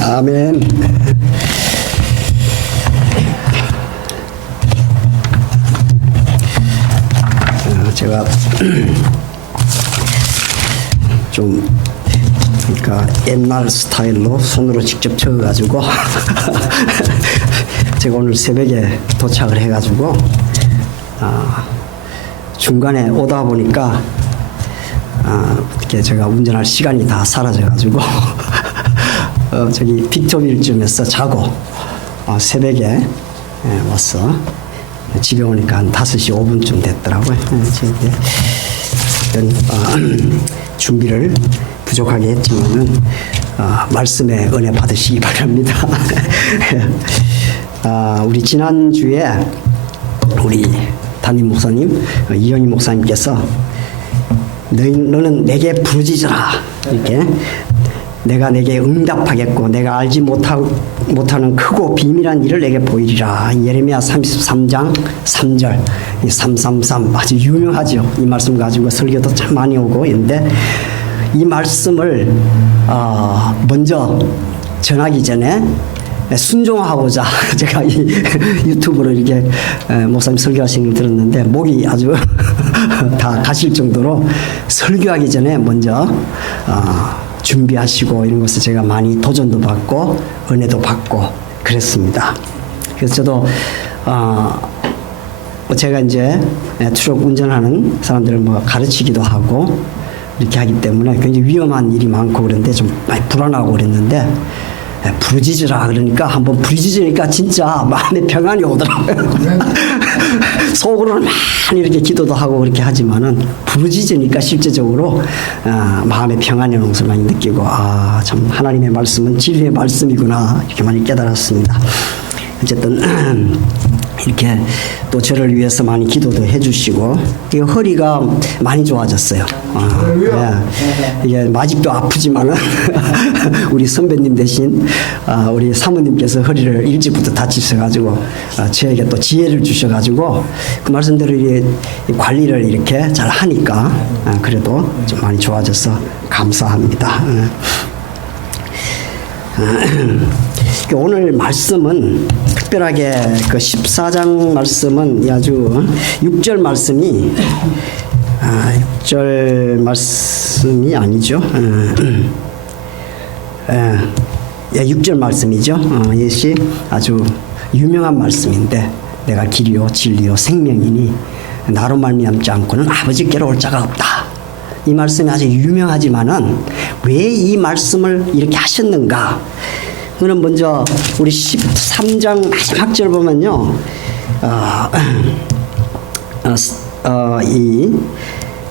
아멘. 제가 좀 그러니까 옛날 스타일로 손으로 직접 적어가지고 제가 오늘 새벽에 도착을 해가지고 중간에 오다 보니까 이렇게 제가 운전할 시간이 다 사라져가지고 저기 빅토빌쯤에서 자고 새벽에 왔어. 집에 오니까 한 5시 5분쯤 됐더라고요. 준비를 부족하게 했지만은 말씀의 은혜 받으시기 바랍니다. 우리 지난주에 우리 담임 목사님 이영희 목사님께서 너는 내게 부르짖어라 이렇게 내가 내게 응답하겠고 내가 알지 못하는 크고 비밀한 일을 내게 보이리라. 예레미야 33장 3절 333 아주 유명하죠. 이 말씀 가지고 설교도 참 많이 오고 있는데 이 말씀을 먼저 전하기 전에 순종하고자 제가 이 유튜브로 이렇게 목사님 설교하시는 걸 들었는데 목이 아주 다 가실 정도로 설교하기 전에 먼저 준비하시고 이런 것을 제가 많이 도전도 받고 은혜도 받고 그랬습니다. 그래서 저도 제가 이제 트럭 운전하는 사람들을 뭐 가르치기도 하고 이렇게 하기 때문에 굉장히 위험한 일이 많고 그런데 좀 많이 불안하고 그랬는데 부르짖으라 그러니까 한번 부르짖으니까 진짜 마음에 평안이 오더라고요. 속으로는 많이 이렇게 기도도 하고 그렇게 하지만은 부르짖으니까 실제적으로 마음의 평안이 오는 것을 많이 느끼고 참 하나님의 말씀은 진리의 말씀이구나 이렇게 많이 깨달았습니다. 어쨌든 이렇게 또 저를 위해서 많이 기도도 해주시고 허리가 많이 좋아졌어요. 이게 아직도 아프지만은 우리 선배님 대신 우리 사모님께서 허리를 일찍부터 다치셔가지고 저에게 또 지혜를 주셔가지고 그 말씀대로 관리를 이렇게 잘 하니까 그래도 좀 많이 좋아져서 감사합니다. 오늘 말씀은 특별하게 그 14장 말씀은 아주 6절 말씀이 6절 말씀이 아니죠. 6절 말씀이죠. 이것이 아주 유명한 말씀인데 내가 길이요 진리요 생명이니 나로 말미암지 않고는 아버지께로 올 자가 없다. 이 말씀이 아주 유명하지만은 왜 이 말씀을 이렇게 하셨는가? 그는 먼저 우리 13장 마지막 절 보면요,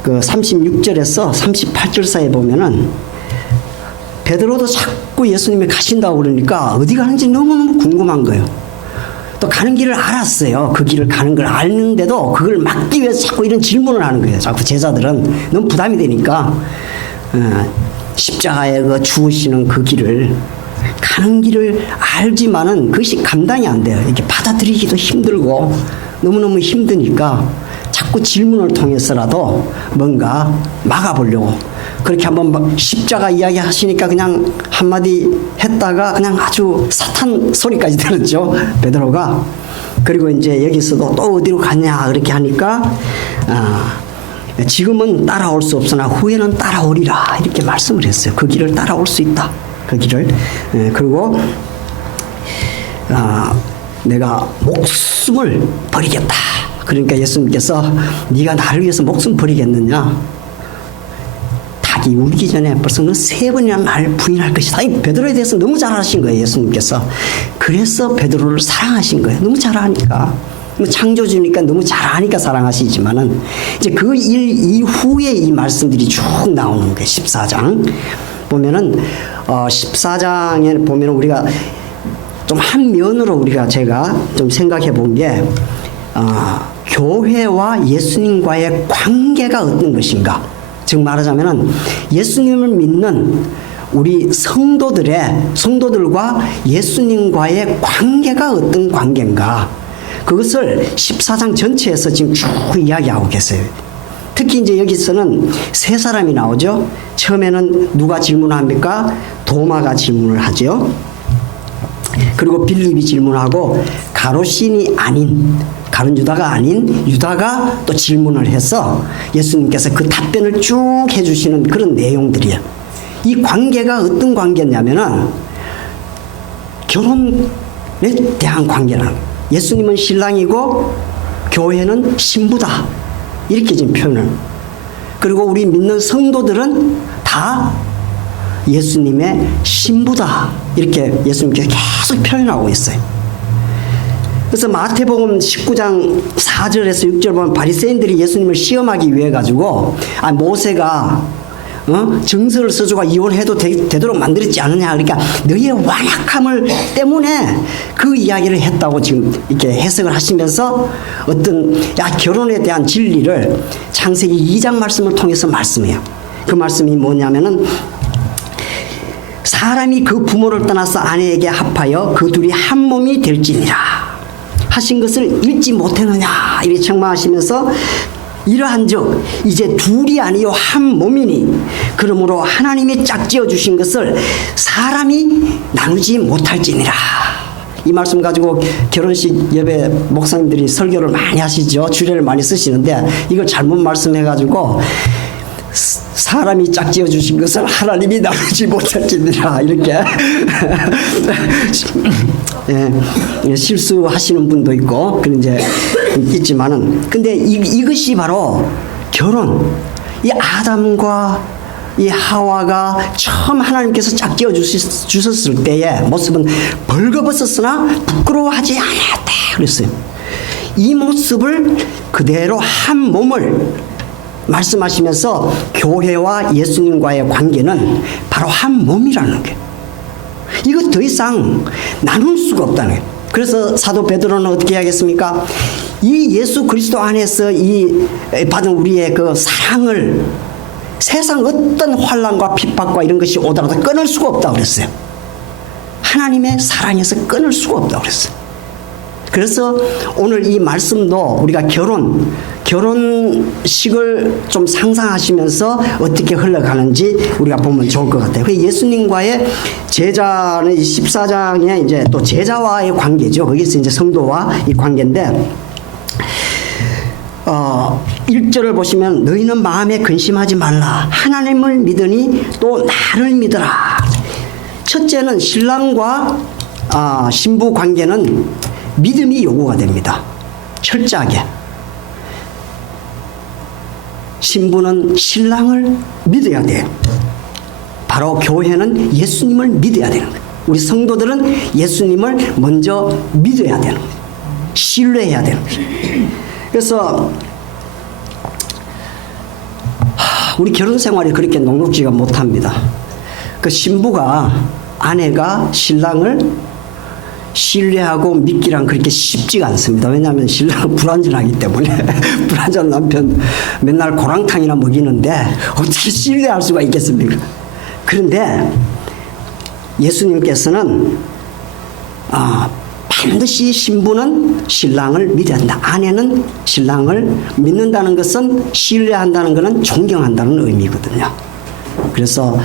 그 36절에서 38절 사이에 보면은 베드로도 자꾸 예수님이 가신다고 그러니까 어디 가는지 너무너무 궁금한 거예요. 또 가는 길을 알았어요. 그 길을 가는 걸 아는데도 그걸 막기 위해서 자꾸 이런 질문을 하는 거예요. 자꾸 제자들은 너무 부담이 되니까 십자가에 그 죽으시는 그 길을 가는 길을 알지만은 그것이 감당이 안 돼요. 이렇게 받아들이기도 힘들고 너무너무 힘드니까 자꾸 질문을 통해서라도 뭔가 막아보려고 그렇게 한번 십자가 이야기 하시니까 그냥 한마디 했다가 그냥 아주 사탄 소리까지 들었죠. 베드로가. 그리고 이제 여기서도 또 어디로 갔냐 그렇게 하니까 지금은 따라올 수 없으나 후에는 따라오리라 이렇게 말씀을 했어요. 그 길을 따라올 수 있다. 그 길을. 그리고 내가 목숨을 버리겠다. 그러니까 예수님께서 네가 나를 위해서 목숨 버리겠느냐? 닭이 울기 전에 벌써 너 3번이나 나를 부인할 것이다. 이 베드로에 대해서 너무 잘 아신 거예요. 예수님께서. 그래서 베드로를 사랑하신 거예요. 너무 잘 아니까. 창조주니까 너무 잘 아니까 사랑하시지만은 이제 그 일 이후에 이 말씀들이 쭉 나오는 거예요. 14장 보면은 14장에 보면은 우리가 좀 한 면으로 우리가 제가 좀 생각해 본 게 교회와 예수님과의 관계가 어떤 것인가. 즉 말하자면은 예수님을 믿는 우리 성도들과 예수님과의 관계가 어떤 관계인가. 그것을 14장 전체에서 지금 쭉 이야기하고 계세요. 특히 이제 여기서는 3사람이 나오죠. 처음에는 누가 질문합니까? 도마가 질문을 하죠. 그리고 빌립이 질문하고 가룟신이 아닌 가룟 유다가 아닌 유다가 또 질문을 해서 예수님께서 그 답변을 쭉 해주시는 그런 내용들이에요. 이 관계가 어떤 관계냐면은 결혼에 대한 관계라는 거예요. 예수님은 신랑이고 교회는 신부다 이렇게 지금 표현을. 그리고 우리 믿는 성도들은 다 예수님의 신부다 이렇게 예수님께서 계속 표현하고 있어요. 그래서 마태복음 19장 4절에서 6절 보면 바리새인들이 예수님을 시험하기 위해 가지고 모세가 정서를 써주고 이혼해도 되도록 만들었지 않느냐. 그러니까 너희의 완악함을 때문에 그 이야기를 했다고 지금 이렇게 해석을 하시면서 어떤 결혼에 대한 진리를 창세기 2장 말씀을 통해서 말씀해요. 그 말씀이 뭐냐면은 사람이 그 부모를 떠나서 아내에게 합하여 그 둘이 한 몸이 될지니라 하신 것을 읽지 못했느냐 이렇게 책망하시면서 이러한즉 이제 둘이 아니요 한 몸이니 그러므로 하나님이 짝지어 주신 것을 사람이 나누지 못할지니라. 이 말씀 가지고 결혼식 예배 목사님들이 설교를 많이 하시죠. 주례를 많이 쓰시는데 이걸 잘못 말씀해 가지고 사람이 짝지어 주신 것을 하나님이 나누지 못할지니라 이렇게 실수하시는 분도 있고 그런 이제 있지만은 근데 이것이 바로 결혼. 이 아담과 이 하와가 처음 하나님께서 짝지어 주셨을 때의 모습은 벌거벗었으나 부끄러워하지 않았다 그랬어요. 이 모습을 그대로 한 몸을 말씀하시면서 교회와 예수님과의 관계는 바로 한 몸이라는 거예요. 이거 더 이상 나눌 수가 없다는 거예요. 그래서 사도 베드로는 어떻게 하겠습니까? 이 예수 그리스도 안에서 이 받은 우리의 그 사랑을 세상 어떤 환난과 핍박과 이런 것이 오더라도 끊을 수가 없다고 그랬어요. 하나님의 사랑에서 끊을 수가 없다고 그랬어요. 그래서 오늘 이 말씀도 우리가 결혼식을 좀 상상하시면서 어떻게 흘러가는지 우리가 보면 좋을 것 같아요. 예수님과의 제자는 14장에 이제 또 제자와의 관계죠. 거기서 이제 성도와 이 관계인데, 1절을 보시면 너희는 마음에 근심하지 말라. 하나님을 믿으니 또 나를 믿으라. 첫째는 신랑과 신부 관계는 믿음이 요구가 됩니다. 철저하게. 신부는 신랑을 믿어야 돼요. 바로 교회는 예수님을 믿어야 되는 거예요. 우리 성도들은 예수님을 먼저 믿어야 되는 거예요. 신뢰해야 되는 거예요. 그래서 우리 결혼 생활이 그렇게 녹록지가 못합니다. 그 신부가 아내가 신랑을 신뢰하고 믿기란 그렇게 쉽지가 않습니다. 왜냐하면 신랑은 불완전하기 때문에 불완전 남편 맨날 고랑탕이나 먹이는데 어떻게 신뢰할 수가 있겠습니까? 그런데 예수님께서는 반드시 신부는 신랑을 믿어야 한다. 아내는 신랑을 믿는다는 것은 신뢰한다는 것은 존경한다는 의미거든요. 그래서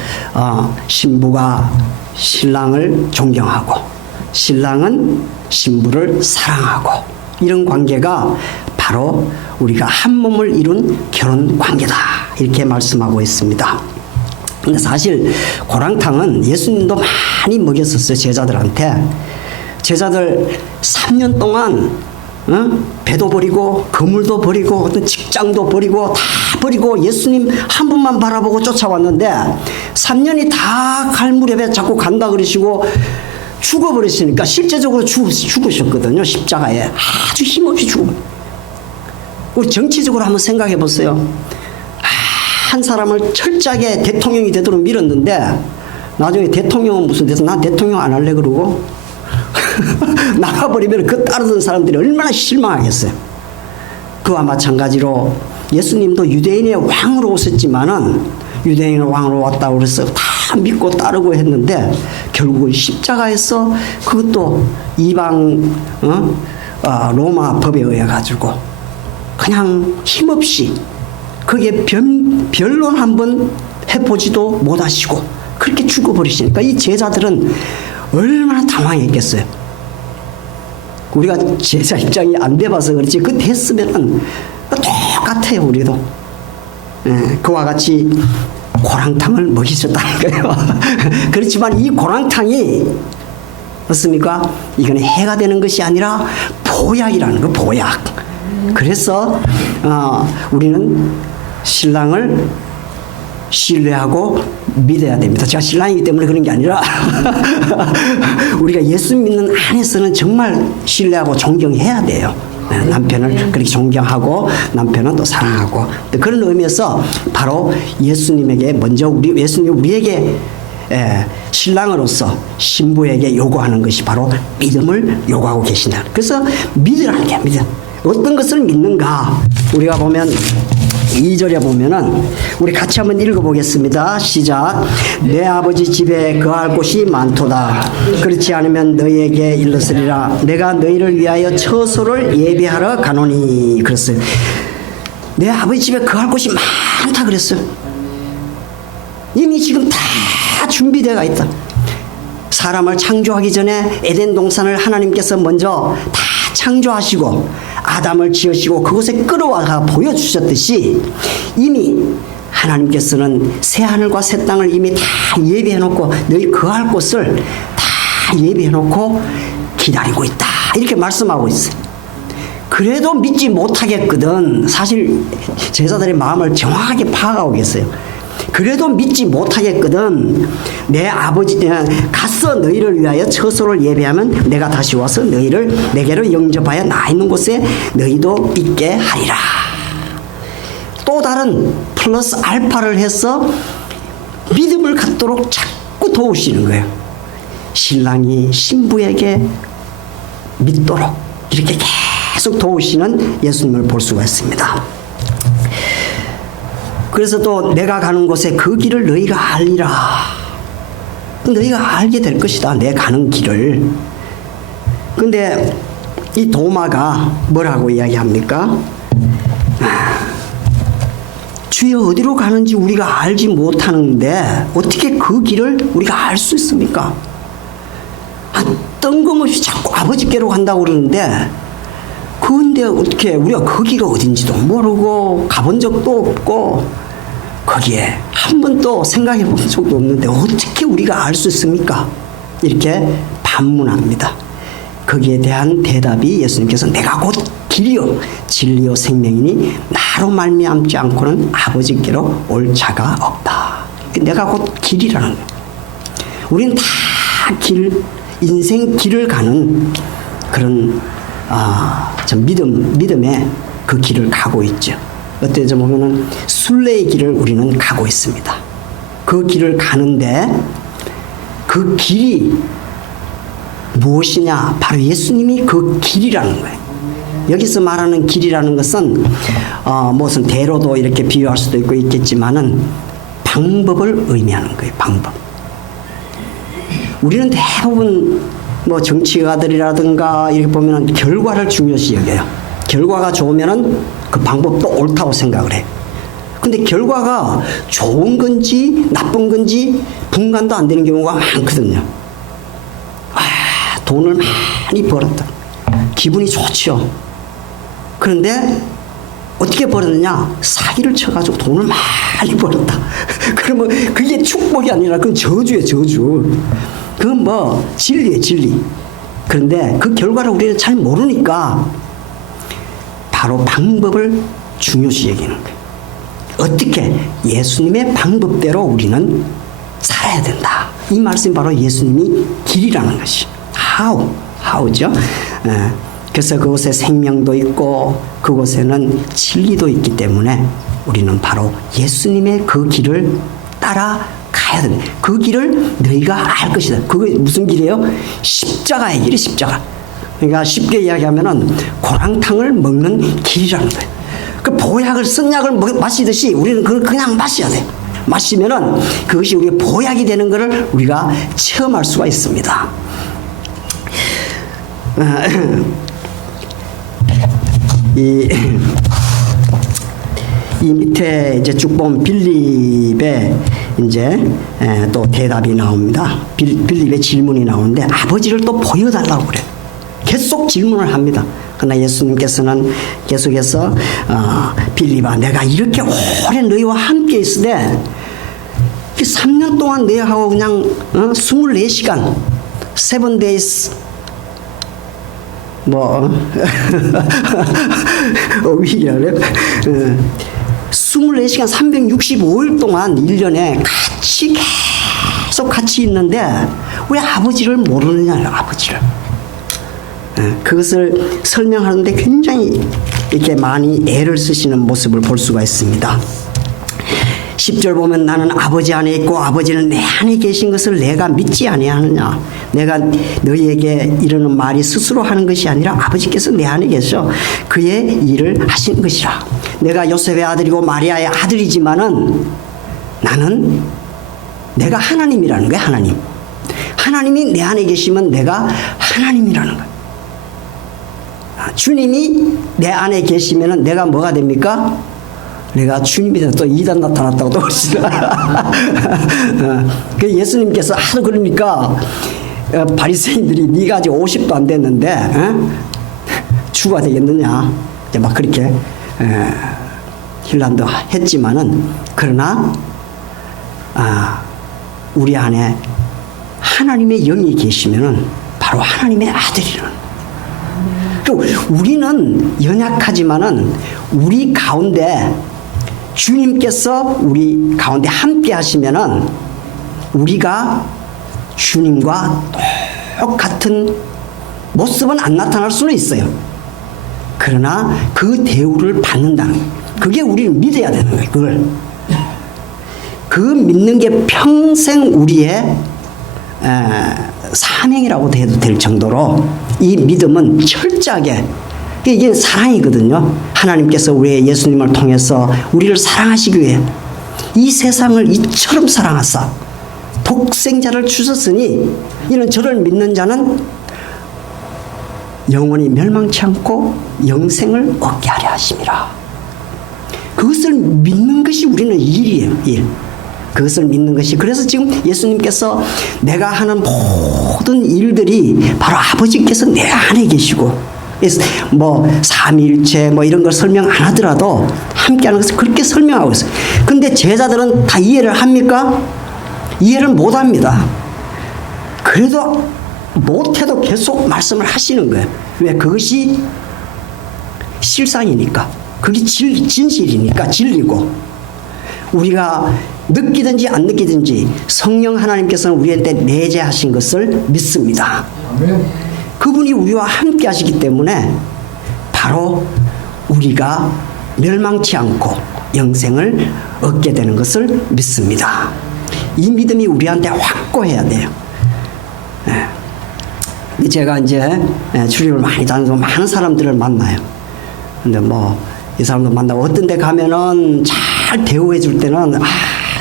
신부가 신랑을 존경하고 신랑은 신부를 사랑하고 이런 관계가 바로 우리가 한 몸을 이룬 결혼 관계다 이렇게 말씀하고 있습니다. 근데 사실 고랑탕은 예수님도 많이 먹였었어요. 제자들한테. 제자들 3년 동안 배도 버리고 그물도 버리고 어떤 직장도 버리고 다 버리고 예수님 한 분만 바라보고 쫓아왔는데 3년이 다 갈 무렵에 자꾸 간다 그러시고 죽어버렸으니까 실제적으로 죽으셨거든요. 십자가에 아주 힘없이 죽어버렸어요. 우리 정치적으로 한번 생각해 보세요. 한 사람을 철저하게 대통령이 되도록 밀었는데 나중에 대통령은 무슨 돼서 난 대통령 안 할래 그러고 나가버리면 그 따르던 사람들이 얼마나 실망하겠어요. 그와 마찬가지로 예수님도 유대인의 왕으로 오셨지만은 유대인의 왕으로 왔다고 그래서 다 믿고 따르고 했는데 결국은 십자가에서 그것도 이방 로마 법에 의해 가지고 그냥 힘없이 그게 변론 한번 해보지도 못하시고 그렇게 죽어버리시니까 이 제자들은 얼마나 당황했겠어요. 우리가 제자 입장이 안 돼봐서 그렇지 그때 했으면은 똑같아요. 우리도 그와 같이 고랑탕을 먹이셨다는 거예요. 그렇지만 이 고랑탕이 맞습니까? 이거는 해가 되는 것이 아니라 보약이라는 거, 보약. 그래서 우리는 신랑을 신뢰하고 믿어야 됩니다. 제가 신랑이기 때문에 그런 게 아니라 우리가 예수 믿는 안에서는 정말 신뢰하고 존경해야 돼요. 남편을 그렇게 존경하고 남편은 또 사랑하고 그런 의미에서 바로 예수님에게 먼저 예수님이 우리에게 신랑으로서 신부에게 요구하는 것이 바로 믿음을 요구하고 계신다. 그래서 믿으라는 게 믿음. 어떤 것을 믿는가? 우리가 보면 2절에 보면은 우리 같이 한번 읽어보겠습니다. 시작. 내 아버지 집에 거할 곳이 많도다. 그렇지 않으면 너희에게 일렀으리라. 내가 너희를 위하여 처소를 예비하러 가노니. 그랬어요. 내 아버지 집에 거할 곳이 많다 그랬어요. 이미 지금 다 준비되어 있다. 사람을 창조하기 전에 에덴 동산을 하나님께서 먼저 다 창조하시고 아담을 지으시고 그곳에 끌어와가 보여주셨듯이 이미 하나님께서는 새하늘과 새 땅을 이미 다 예비해놓고 너희 거할 곳을 다 예비해놓고 기다리고 있다. 이렇게 말씀하고 있어요. 그래도 믿지 못하겠거든. 사실 제자들의 마음을 정확하게 파악하고 계세요. 그래도 믿지 못하겠거든. 내 아버지 가서 너희를 위하여 처소를 예배하면 내가 다시 와서 너희를 내게로 영접하여 나 있는 곳에 너희도 있게 하리라. 또 다른 플러스 알파를 해서 믿음을 갖도록 자꾸 도우시는 거예요. 신랑이 신부에게 믿도록 이렇게 계속 도우시는 예수님을 볼 수가 있습니다. 그래서 또 내가 가는 곳에 그 길을 너희가 알리라. 너희가 알게 될 것이다. 내 가는 길을. 근데 이 도마가 뭐라고 이야기합니까? 주여 어디로 가는지 우리가 알지 못하는데 어떻게 그 길을 우리가 알 수 있습니까? 뜬금없이 자꾸 아버지께로 간다고 그러는데 그런데 어떻게 우리가 거기가 어딘지도 모르고 가본 적도 없고 거기에 한 번도 생각해 본 적도 없는데 어떻게 우리가 알 수 있습니까? 이렇게 반문합니다. 거기에 대한 대답이 예수님께서 내가 곧 길이요 진리요 생명이니 나로 말미암지 않고는 아버지께로 올 자가 없다. 내가 곧 길이라는 거예요. 우리는 다 인생 길을 가는 그런 믿음의 그 길을 가고 있죠. 어떻게 보면은 순례의 길을 우리는 가고 있습니다. 그 길을 가는데 그 길이 무엇이냐? 바로 예수님이 그 길이라는 거예요. 여기서 말하는 길이라는 것은 무슨 대로도 이렇게 비유할 수도 있고 있겠지만은 방법을 의미하는 거예요. 방법. 우리는 대부분 뭐 정치가들이라든가 이렇게 보면은 결과를 중요시 여겨요. 결과가 좋으면은 그 방법도 옳다고 생각을 해요. 근데 결과가 좋은 건지 나쁜 건지 분간도 안 되는 경우가 많거든요. 돈을 많이 벌었다. 기분이 좋죠. 그런데 어떻게 벌었느냐? 사기를 쳐가지고 돈을 많이 벌었다. 그러면 그게 축복이 아니라 그건 저주예요, 저주. 그건 뭐 진리예요, 진리. 그런데 그 결과를 우리는 잘 모르니까 바로 방법을 중요시 여기는 거예요. 어떻게? 예수님의 방법대로 우리는 살아야 된다. 이 말씀이 바로 예수님이 길이라는 것이. how죠. 그래서 그곳에 생명도 있고 그곳에는 진리도 있기 때문에 우리는 바로 예수님의 그 길을 따라가야 된다. 그 길을 너희가 알 것이다. 그게 무슨 길이에요? 십자가의 길이 십자가. 그러니까 쉽게 이야기하면은 고랑탕을 먹는 길이라는 거예요. 그 보약을 쓴 약을 마시듯이 우리는 그걸 그냥 마셔야 돼. 마시면은 그것이 우리의 보약이 되는 것을 우리가 체험할 수가 있습니다. 이 밑에 이제 쭉 보면 빌립의 이제 또 대답이 나옵니다. 빌립의 질문이 나오는데 아버지를 또 보여달라고 그래. 계속 질문을 합니다. 그러나 예수님께서는 계속해서 빌립아, 내가 이렇게 오래 너희와 함께 있으되 3년 동안 너희하고 그냥 24시간 7 days 위기라 그래. 24시간 365일 동안 1년에 계속 같이 있는데 왜 아버지를 모르느냐, 아버지를. 그것을 설명하는데 굉장히 이렇게 많이 애를 쓰시는 모습을 볼 수가 있습니다. 10절 보면 나는 아버지 안에 있고 아버지는 내 안에 계신 것을 내가 믿지 아니하느냐. 내가 너희에게 이르는 말이 스스로 하는 것이 아니라 아버지께서 내 안에 계셔 그의 일을 하신 것이라. 내가 요셉의 아들이고 마리아의 아들이지만은 나는 내가 하나님이라는 거야. 하나님이 내 안에 계시면 내가 하나님이라는 거야. 주님이 내 안에 계시면은 내가 뭐가 됩니까? 내가 주님이 돼서 또 이단 나타났다고 또 그러시더라. 그 예수님께서 하도 그러니까 바리새인들이 네가 아직 50도 안 됐는데 주가 되겠느냐 이제 막 그렇게 힐난도 했지만은 그러나 우리 안에 하나님의 영이 계시면은 바로 하나님의 아들이라는. 우리는 연약하지만은 우리 가운데 주님께서 우리 가운데 함께 하시면은 우리가 주님과 똑같은 모습은 안 나타날 수는 있어요. 그러나 그 대우를 받는다는 거예요. 그게 우리는 믿어야 되는 거예요. 그걸. 그 믿는 게 평생 우리의 사명이라고 해도 될 정도로 이 믿음은 철저하게 이게 사랑이거든요. 하나님께서 우리의 예수님을 통해서 우리를 사랑하시기 위해 이 세상을 이처럼 사랑하사 독생자를 주셨으니 이는 저를 믿는 자는 영원히 멸망치 않고 영생을 얻게 하려 하심이라. 그것을 믿는 것이 우리는 일이에요. 일. 그것을 믿는 것이. 그래서 지금 예수님께서 내가 하는 모든 일들이 바로 아버지께서 내 안에 계시고 삼위일체 이런 걸 설명 안 하더라도 함께하는 것을 그렇게 설명하고 있어요. 근데 제자들은 다 이해를 합니까? 이해를 못 합니다. 그래도 못해도 계속 말씀을 하시는 거예요. 왜? 그것이 실상이니까. 그게 진실이니까, 진리고. 우리가 느끼든지 안 느끼든지 성령 하나님께서는 우리한테 내재하신 것을 믿습니다. 그분이 우리와 함께 하시기 때문에 바로 우리가 멸망치 않고 영생을 얻게 되는 것을 믿습니다. 이 믿음이 우리한테 확고해야 돼요. 제가 이제 출입을 많이 다니면서 많은 사람들을 만나요. 근데 이 사람도 만나고 어떤 데 가면은 잘 대우해 줄 때는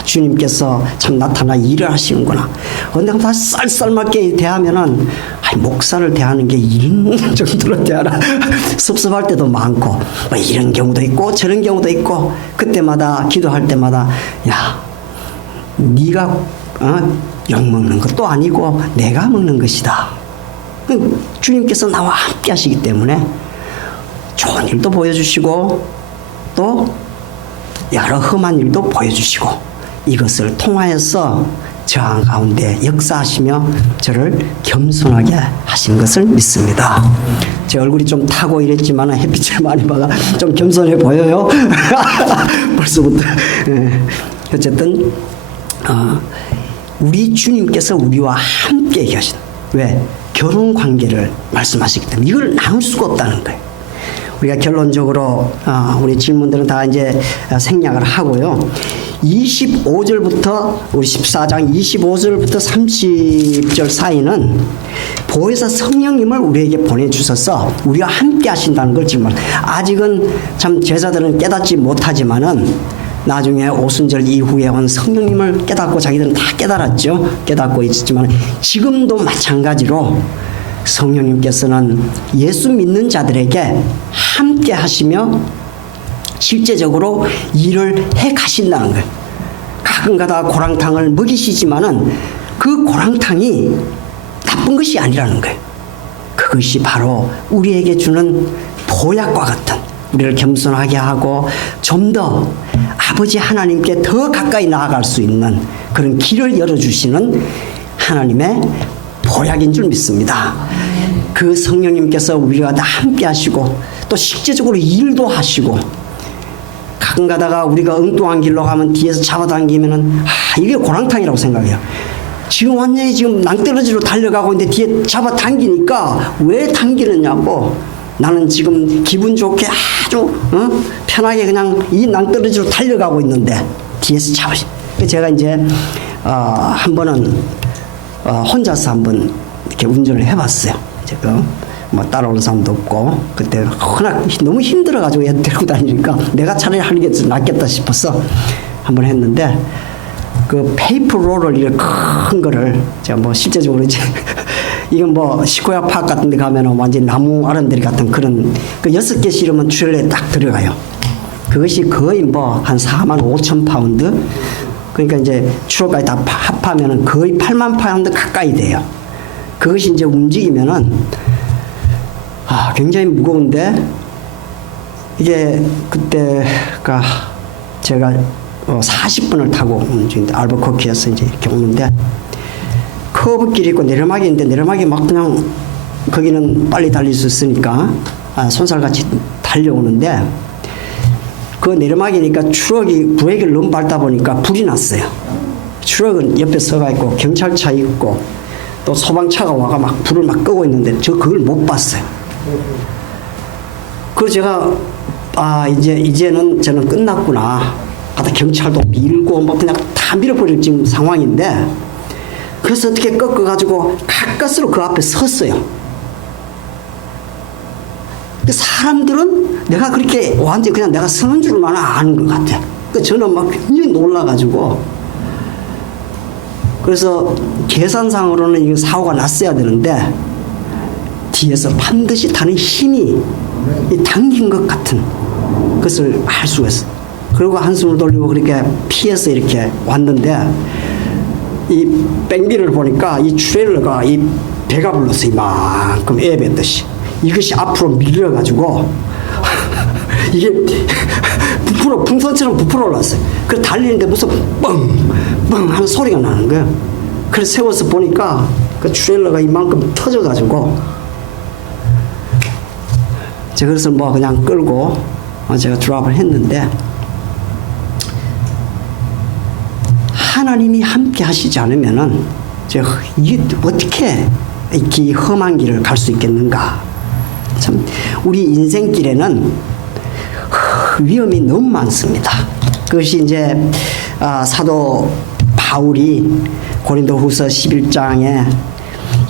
주님께서 참 나타나 일을 하시는구나. 근데 다 쌀쌀맞게 대하면은 목사를 대하는 게 이런 정도로 대하나 섭섭할 때도 많고 이런 경우도 있고 저런 경우도 있고 그때마다 기도할 때마다 야 네가 욕먹는 것도 아니고 내가 먹는 것이다. 주님께서 나와 함께 하시기 때문에 좋은 일도 보여주시고 또 여러 험한 일도 보여주시고 이것을 통하여서 저 가운데 역사하시며 저를 겸손하게 하신 것을 믿습니다. 제 얼굴이 좀 타고 이랬지만 햇빛을 많이 받아 좀 겸손해 보여요. 벌써부터. 어쨌든 우리 주님께서 우리와 함께 계신. 왜? 결혼 관계를 말씀하시기 때문에 이걸 나눌 수가 없다는 거예요. 우리가 결론적으로 우리 질문들은 다 이제 생략을 하고요. 25절부터 우리 14장 25절부터 30절 사이는 보혜사 성령님을 우리에게 보내주셔서 우리와 함께 하신다는 걸 지금 아직은 참 제자들은 깨닫지 못하지만은 나중에 오순절 이후에 온 성령님을 깨닫고 자기들은 다 깨달았죠. 깨닫고 있었지만 지금도 마찬가지로 성령님께서는 예수 믿는 자들에게 함께 하시며 실제적으로 일을 해 가신다는 거예요. 가끔가다 고랑탕을 먹이시지만은 그 고랑탕이 나쁜 것이 아니라는 거예요. 그것이 바로 우리에게 주는 보약과 같은, 우리를 겸손하게 하고 좀 더 아버지 하나님께 더 가까이 나아갈 수 있는 그런 길을 열어주시는 하나님의 보약인 줄 믿습니다. 그 성령님께서 우리와 다 함께 하시고 또 실제적으로 일도 하시고, 가끔 가다가 우리가 엉뚱한 길로 가면 뒤에서 잡아당기면은 이게 고랑탕이라고 생각해요. 지금 완전히 지금 낭떠러지로 달려가고 있는데 뒤에 잡아당기니까 왜 당기느냐고, 나는 지금 기분 좋게 아주 편하게 그냥 이 낭떠러지로 달려가고 있는데 뒤에서 잡으시. 제가 이제 한 번은 혼자서 한번 이렇게 운전을 해봤어요. 지금 뭐 따라오는 사람도 없고, 그때 워낙 너무 힘들어가지고 얘 데리고 다니니까 내가 차라리 하는 게 낫겠다 싶어서 한번 했는데, 그 페이퍼 롤을 이렇게 큰 거를 제가 뭐 실제적으로 이제 이건 뭐 시코야 파크 같은 데 가면은 완전 나무 아름다리 같은 그런 그 6개 실으면 트레일러에 딱 들어가요. 그것이 거의 뭐 한 4만 5천 파운드, 그러니까 이제 추로까지 다 합하면은 거의 8만 파운드 가까이 돼요. 그것이 이제 움직이면은 굉장히 무거운데, 이게 그때가 제가 40분을 타고 움직이는데, 알버커키에서 이제 이렇게 오는데 커브길이 있고 내리막이 있는데, 내리막이 막 그냥 거기는 빨리 달릴 수 있으니까 손살같이 달려오는데, 그 내리막이니까 트럭이 브레이크를 너무 밟다 보니까 불이 났어요. 트럭은 옆에 서가 있고 경찰차 있고 또 소방차가 와가 막 불을 막 끄고 있는데 저 그걸 못 봤어요. 그래서 제가 이제는 저는 끝났구나. 바다 경찰도 밀고 뭐 그냥 다 밀어버릴 지금 상황인데, 그래서 어떻게 꺾어가지고 가까스로 그 앞에 섰어요. 사람들은 내가 그렇게 완전히 그냥 내가 서는 줄만 아는 것 같아. 저는 막 굉장히 놀라가지고, 그래서 계산상으로는 이 사고가 났어야 되는데 뒤에서 반드시 다른 힘이 당긴 것 같은 것을 알 수가 있어. 그리고 한숨을 돌리고 그렇게 피해서 이렇게 왔는데, 이 백미를 보니까 이 트레일러가 이 배가 불렀어. 이만큼 애뱉듯이 이것이 앞으로 밀려가지고 이게 부풀어, 풍선처럼 부풀어 올랐어요. 그래서 달리는데 무슨 뻥뻥 하는 소리가 나는 거예요. 그래서 세워서 보니까 그 트레일러가 이만큼 터져가지고, 제가 그래서 뭐 그냥 끌고 제가 드랍을 했는데, 하나님이 함께 하시지 않으면은 제가 이게 어떻게 이 험한 길을 갈 수 있겠는가. 참 우리 인생길에는 위험이 너무 많습니다. 그것이 이제 사도 바울이 고린도후서 11장에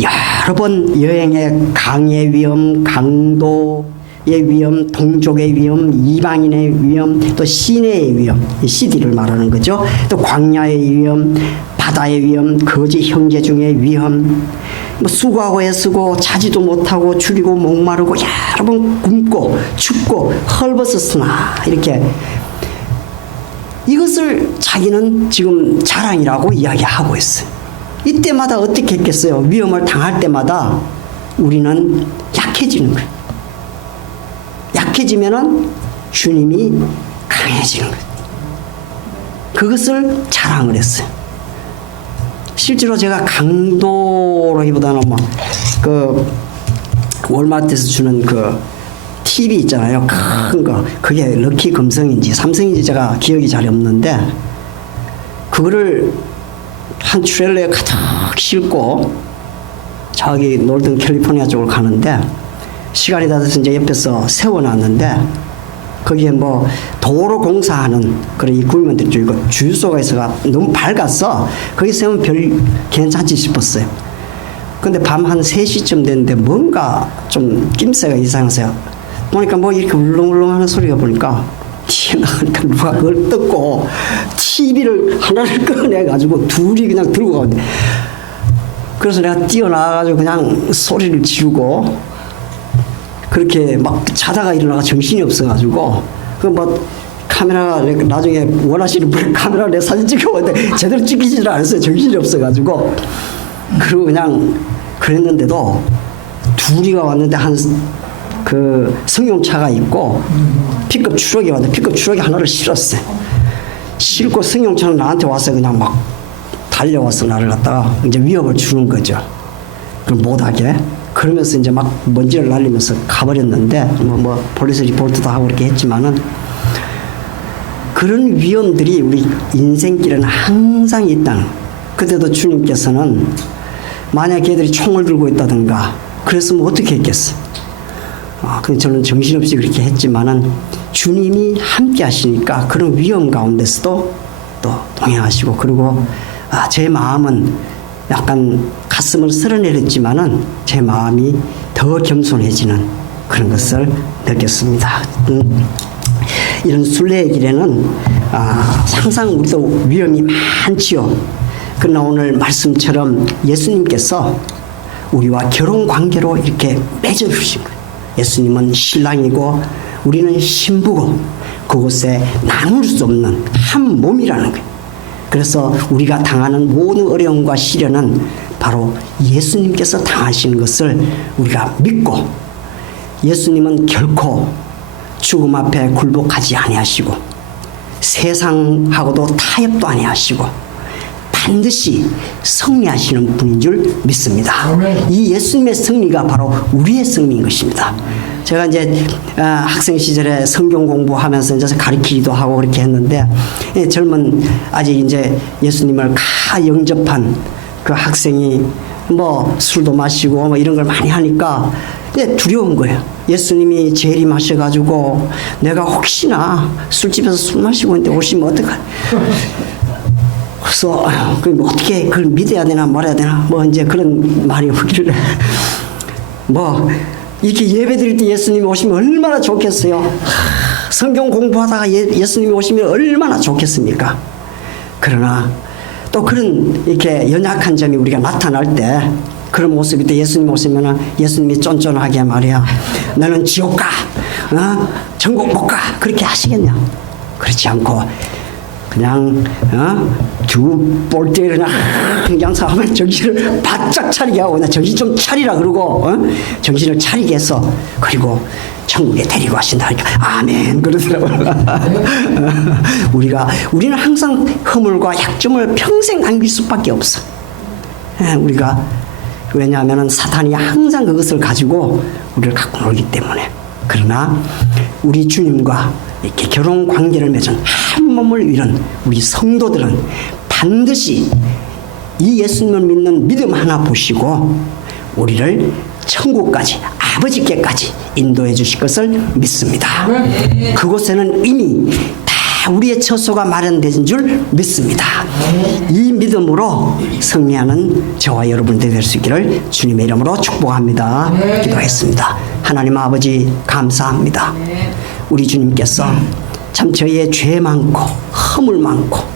여러 번 여행의 강의 위험, 강도의 위험, 동족의 위험, 이방인의 위험, 또 시내의 위험, 시디를 말하는 거죠. 또 광야의 위험, 바다의 위험, 거짓 형제 중의 위험, 뭐 수고하고 애쓰고 자지도 못하고 죽이고 목마르고 여러 번 굶고 춥고 헐벗었으나, 이렇게 이것을 자기는 지금 자랑이라고 이야기하고 있어요. 이때마다 어떻게 했겠어요? 위험을 당할 때마다 우리는 약해지는 거예요. 약해지면은 주님이 강해지는 거예요. 그것을 자랑을 했어요. 실제로 제가 강도라기보다는 그 월마트에서 주는 그 TV 있잖아요. 큰 거. 그게 럭키 금성인지 삼성인지 제가 기억이 잘 없는데, 그거를 한 트레일러에 가득 싣고 저기 노던 캘리포니아 쪽으로 가는데, 시간이 다 돼서 이제 옆에서 세워놨는데, 거기에 뭐 도로 공사하는 그런 이구이먼들이 좀 있고 주유소가 있어가 너무 밝아서 거기 세우면 별 괜찮지 싶었어요. 근데 밤 한 3시쯤 됐는데 뭔가 좀 낌새가 이상해서요. 보니까 뭐 이렇게 울렁울렁 하는 소리가 보니까 튀어나가니까 누가 그걸 뜯고 TV를 하나를 꺼내가지고 둘이 그냥 들고 가는데, 그래서 내가 뛰어나가가지고 그냥 소리를 지르고, 그렇게 막 자다가 일어나가 정신이 없어가지고 그 뭐 카메라 나중에 원하시는 분 카메라 내 사진 찍어봤는데 제대로 찍히지를 않았어요. 정신이 없어가지고. 그리고 그냥 그랬는데도 둘이가 왔는데 한 그 승용차가 있고 픽업 추럭이 왔는데 픽업 추럭이 하나를 실었어요. 실고 승용차는 나한테 와서 그냥 막 달려와서 나를 갖다가 이제 위협을 주는 거죠. 그럼 못하게. 그러면서 이제 막 먼지를 날리면서 가버렸는데 뭐 폴리스 리포트도 하고 이렇게 했지만은 그런 위험들이 우리 인생길에는 항상 있다는. 그때도 주님께서는 만약 걔들이 총을 들고 있다든가 그랬으면 어떻게 했겠어? 근데 저는 정신없이 그렇게 했지만은 주님이 함께 하시니까 그런 위험 가운데서도 또 동행하시고 그리고 제 마음은 약간 가슴을 쓸어내렸지만은 제 마음이 더 겸손해지는 그런 것을 느꼈습니다. 이런 순례의 길에는 항상 우리도 위험이 많지요. 그러나 오늘 말씀처럼 예수님께서 우리와 결혼 관계로 이렇게 맺어주신 거예요. 예수님은 신랑이고 우리는 신부고 그곳에 나눌 수 없는 한 몸이라는 거예요. 그래서 우리가 당하는 모든 어려움과 시련은 바로 예수님께서 당하시는 것을 우리가 믿고 예수님은 결코 죽음 앞에 굴복하지 아니하시고 세상하고도 타협도 아니하시고 반드시 승리하시는 분인 줄 믿습니다. 이 예수님의 승리가 바로 우리의 승리인 것입니다. 제가 이제 학생 시절에 성경 공부하면서 이제 가르치기도 하고 그렇게 했는데 젊은 아직 이제 예수님을 영접한 그 학생이 뭐 술도 마시고 뭐 이런 걸 많이 하니까 두려운 거예요. 예수님이 재림하셔가지고 내가 혹시나 술집에서 술 마시고 있는데 오시면 어떡하? 그래서 뭐 어떻게 그걸 믿어야 되나 말아야 되나 뭐 이제 그런 말이 오길래 뭐 이렇게 예배 드릴 때 예수님이 오시면 얼마나 좋겠어요. 성경 공부하다가 예수님이 오시면 얼마나 좋겠습니까? 그러나 또 그런 이렇게 연약한 점이 우리가 나타날 때 그런 모습이 때 예수님 오시면은 예수님이 쫀쫀하게 말이야 너는 지옥 가 천국 못 가 그렇게 하시겠냐? 그렇지 않고 그냥 두 볼때를 그냥 하면 정신을 바짝 차리게 하고 그냥 정신 좀 차리라 그러고 정신을 차리게 해서 그리고 천국에 데리고 가신다 하니까 아멘 그러더라고요. 우리는 항상 허물과 약점을 평생 남길 수밖에 없어. 우리가 왜냐하면 사탄이 항상 그것을 가지고 우리를 갖고 놀기 때문에. 그러나 우리 주님과 이렇게 결혼 관계를 맺은 한 몸을 이룬 우리 성도들은 반드시 이 예수님을 믿는 믿음 하나 보시고 우리를 천국까지 아버지께까지 인도해 주실 것을 믿습니다. 그곳에는 이미 다 우리의 처소가 마련된 줄 믿습니다. 이 믿음으로 승리하는 저와 여러분들이 될 수 있기를 주님의 이름으로 축복합니다. 기도하겠습니다. 하나님 아버지 감사합니다. 우리 주님께서 참 저희의 죄 많고 허물 많고